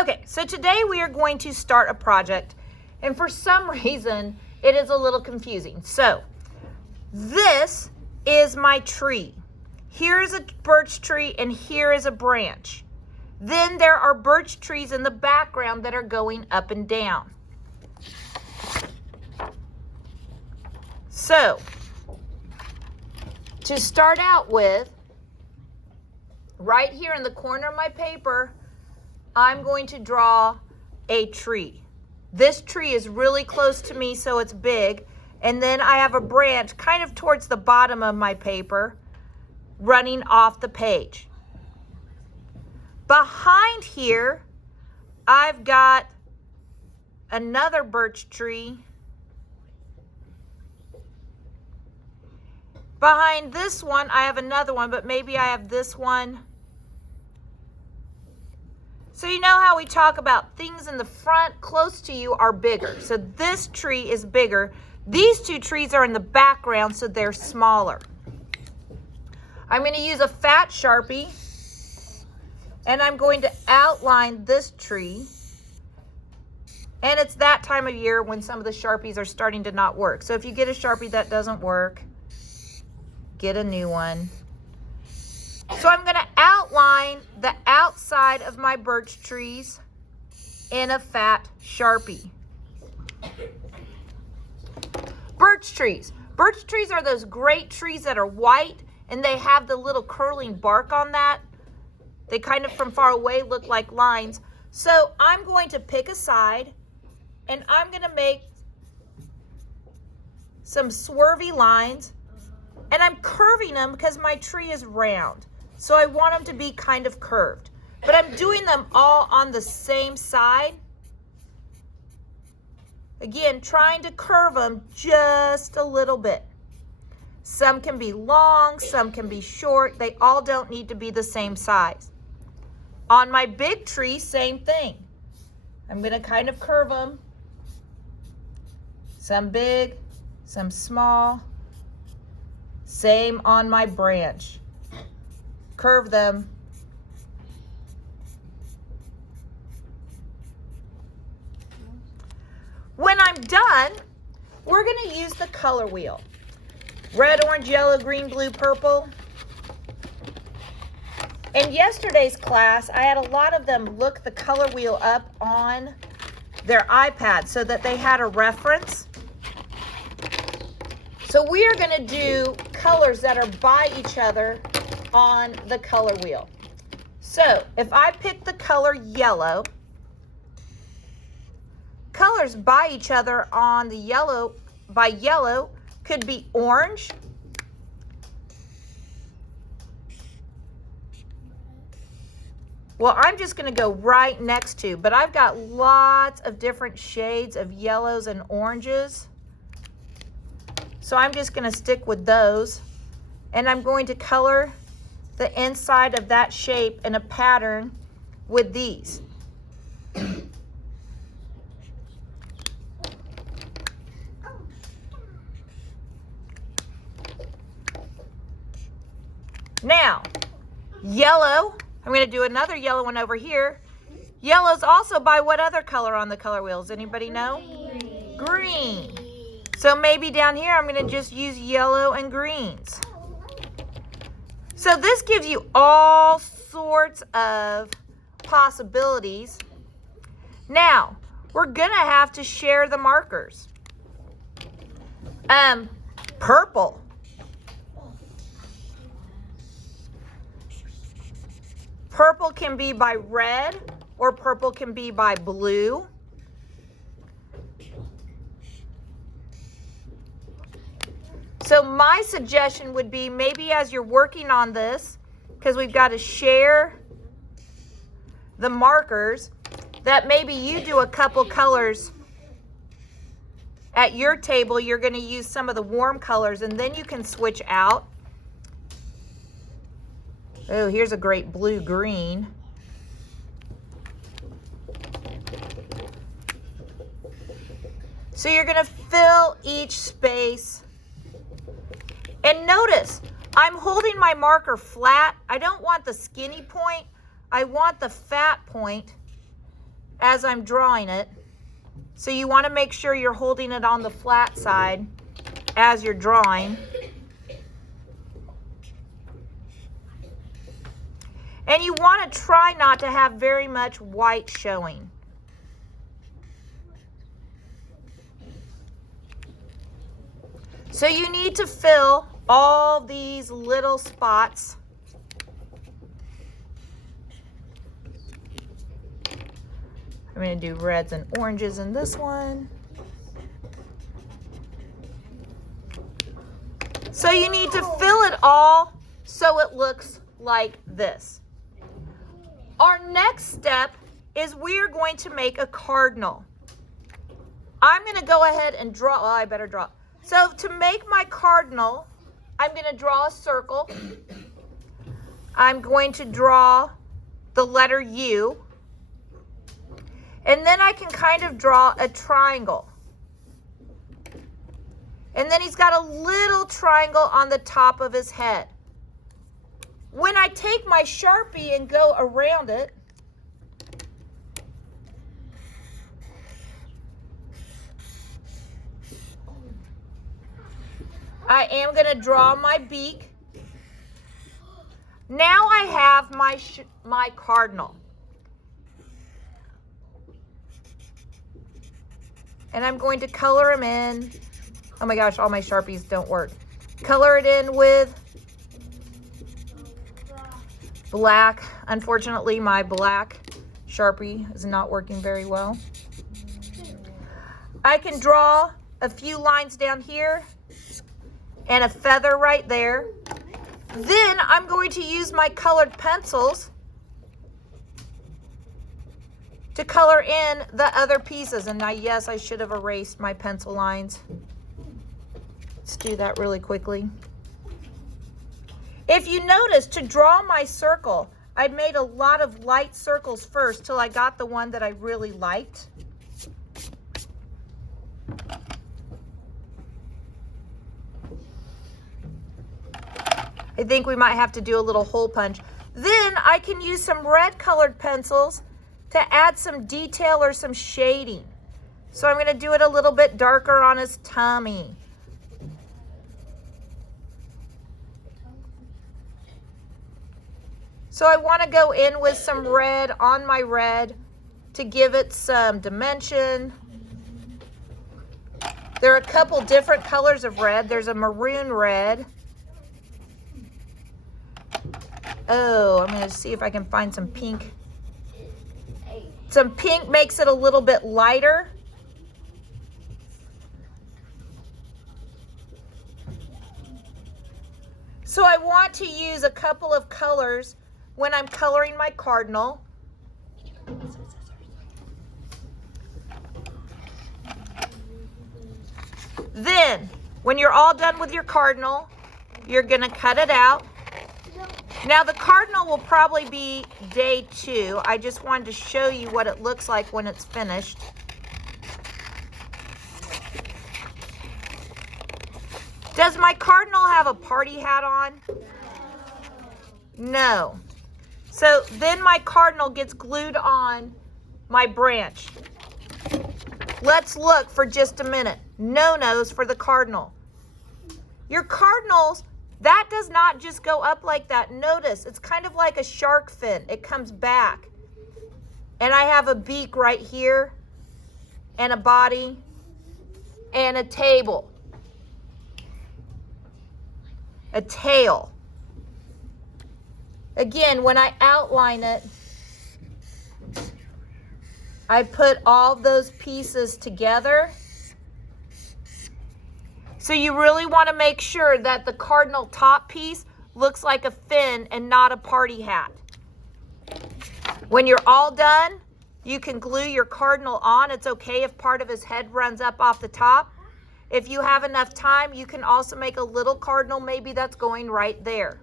Okay, so today we are going to start a project, and for some reason it is a little confusing. So this is my tree. Here is a birch tree and here is a branch. Then there are birch trees in the background that are going up and down. So to start out with, right here in the corner of my paper, I'm going to draw a tree. This tree is really close to me, so it's big. And then I have a branch kind of towards the bottom of my paper running off the page. Behind here, I've got another birch tree. Behind this one, I have another one, but maybe I have this one. So you know how we talk about things in the front close to you are bigger. So this tree is bigger. These two trees are in the background, so they're smaller. I'm going to use a fat Sharpie, and I'm going to outline this tree. And it's that time of year when some of the Sharpies are starting to not work. So if you get a Sharpie that doesn't work, get a new one. So I'm going to outline the outside of my birch trees in a fat Sharpie. Birch trees. Birch trees are those great trees that are white and they have the little curling bark on that. They kind of from far away look like lines. So I'm going to pick a side and I'm going to make some swervy lines, and I'm curving them because my tree is round. So I want them to be kind of curved, but I'm doing them all on the same side. Again, trying to curve them just a little bit. Some can be long, some can be short. They all don't need to be the same size. On my big tree, same thing. I'm going to kind of curve them. Some big, some small. Same on my branch. Curve them. When I'm done, we're going to use the color wheel. Red, orange, yellow, green, blue, purple. In yesterday's class, I had a lot of them look the color wheel up on their iPad so that they had a reference. So we are going to do colors that are by each other on the color wheel. So if I pick the color yellow, colors by each other on the yellow, by yellow could be orange, well, I'm just going to go right next to, but I've got lots of different shades of yellows and oranges. So I'm just going to stick with those, and I'm going to color the inside of that shape in a pattern with these. Now, yellow, I'm going to do another yellow one over here. Yellow's also by what other color on the color wheel? Does anybody know? Green. So maybe down here I'm going to just use yellow and greens. So this gives you all sorts of possibilities. Now, we're going to have to share the markers. Purple. Purple can be by red or purple can be by blue. So my suggestion would be maybe as you're working on this, because we've got to share the markers, that maybe you do a couple colors at your table. You're going to use some of the warm colors and then you can switch out. Oh, here's a great blue-green. So you're going to fill each space. And notice, I'm holding my marker flat. I don't want the skinny point. I want the fat point. as I'm drawing it. So you want to make sure you're holding it on the flat side as you're drawing. And you want to try not to have very much white showing. So you need to fill all these little spots. I'm going to do reds and oranges in this one. So you need to fill it all so it looks like this. Our next step is we are going to make a cardinal. I'm going to go ahead and draw. Oh, I better draw. So to make my cardinal, I'm going to draw a circle. I'm going to draw the letter U. And then I can kind of draw a triangle. And then he's got a little triangle on the top of his head. When I take my Sharpie and go around it, I am going to draw my beak. Now I have my cardinal. And I'm going to color him in. Oh my gosh, all my Sharpies don't work. Color it in with black. Unfortunately, my black Sharpie is not working very well. I can draw a few lines down here and a feather right there. Then I'm going to use my colored pencils to color in the other pieces. And now, yes, I should have erased my pencil lines. Let's do that really quickly. If you notice, to draw my circle, I'd made a lot of light circles first till I got the one that I really liked. I think we might have to do a little hole punch. Then I can use some red colored pencils to add some detail or some shading. So I'm going to do it a little bit darker on his tummy. So I want to go in with some red on my red to give it some dimension. There are a couple different colors of red. There's a maroon red. Oh, I'm going to see if I can find some pink. Some pink makes it a little bit lighter. So I want to use a couple of colors when I'm coloring my cardinal. Then, when you're all done with your cardinal, you're going to cut it out. Now the cardinal will probably be day 2. I just wanted to show you what it looks like when it's finished. Does my cardinal have a party hat on? No. So then my cardinal gets glued on my branch. Let's look for just a minute. No-nos for the cardinal. Your cardinals, that does not just go up like that. Notice, it's kind of like a shark fin. It comes back. And I have a beak right here, and a body, and a tail. A tail. Again, when I outline it, I put all those pieces together. So you really want to make sure that the cardinal top piece looks like a fin and not a party hat. When you're all done, you can glue your cardinal on. It's okay if part of his head runs up off the top. If you have enough time, you can also make a little cardinal maybe that's going right there.